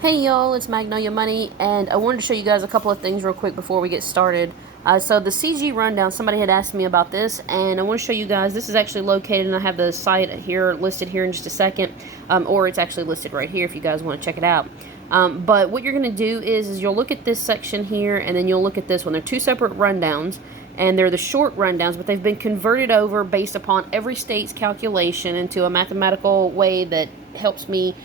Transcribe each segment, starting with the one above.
Hey y'all, it's Magnolia Money, and I wanted to show you guys a couple of things real quick before we get started. So the CG rundown, somebody had asked me about this, and I want to show you guys, this is actually located, and I have the site here listed here in just a second, or it's actually listed right here if you guys want to check it out. But what you're going to do is you'll look at this section here, and then you'll look at this one. They're two separate rundowns, and they're the short rundowns, but they've been converted over based upon every state's calculation into a mathematical way that helps me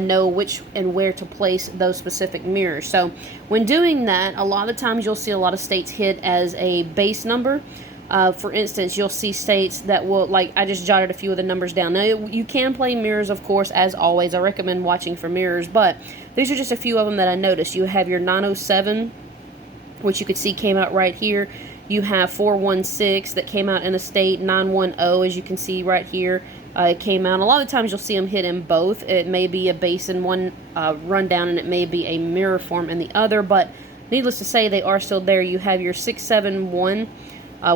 know which and where to place those specific mirrors. So when doing that, a lot of times you'll see a lot of states hit as a base number. For instance, you'll see states that will, like, I just jotted a few of the numbers down. Now, you can play mirrors, of course, as always. I recommend watching for mirrors, but these are just a few of them that I noticed. You have your 907, which you could see came out right here. You have 416 that came out in a state. 910, as you can see right here, it came out. A lot of times you'll see them hit in both. It may be a base in one rundown, and it may be a mirror form in the other, but needless to say, they are still there. You have your 671,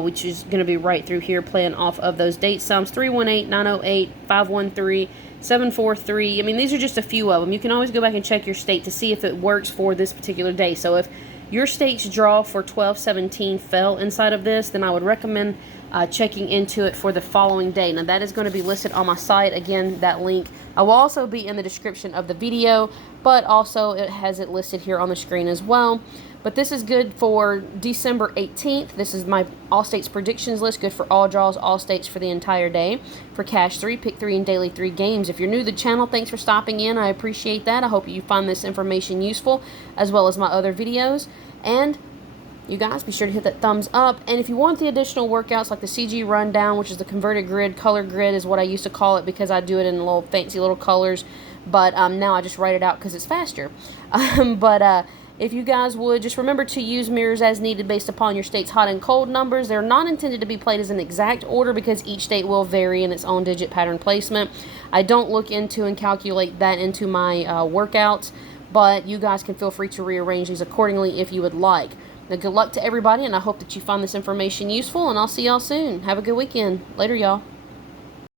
which is going to be right through here, playing off of those date sums. 318, 908, 513, 743. I mean, these are just a few of them. You can always go back and check your state to see if it works for this particular day. So if your state's draw for 1217 fell inside of this, then I would recommend checking into it for the following day. Now, that is going to be listed on my site. Again, that link will also be in the description of the video, but also it has it listed here on the screen as well. But this is good for December 18th. This is my all states predictions list, good for all draws, all states for the entire day. For Cash 3, Pick 3, and Daily 3 games. If you're new to the channel, thanks for stopping in. I appreciate that. I hope you find this information useful, as well as my other videos. And you guys, be sure to hit that thumbs up. And if you want the additional workouts like the CG rundown, which is the converted grid, color grid is what I used to call it because I do it in little fancy little colors. But now I just write it out because it's faster. If you guys would, just remember to use mirrors as needed based upon your state's hot and cold numbers. They're not intended to be played as an exact order because each state will vary in its own digit pattern placement. I don't look into and calculate that into my workouts, but you guys can feel free to rearrange these accordingly if you would like. Now, good luck to everybody, and I hope that you find this information useful, and I'll see y'all soon. Have a good weekend. Later, y'all.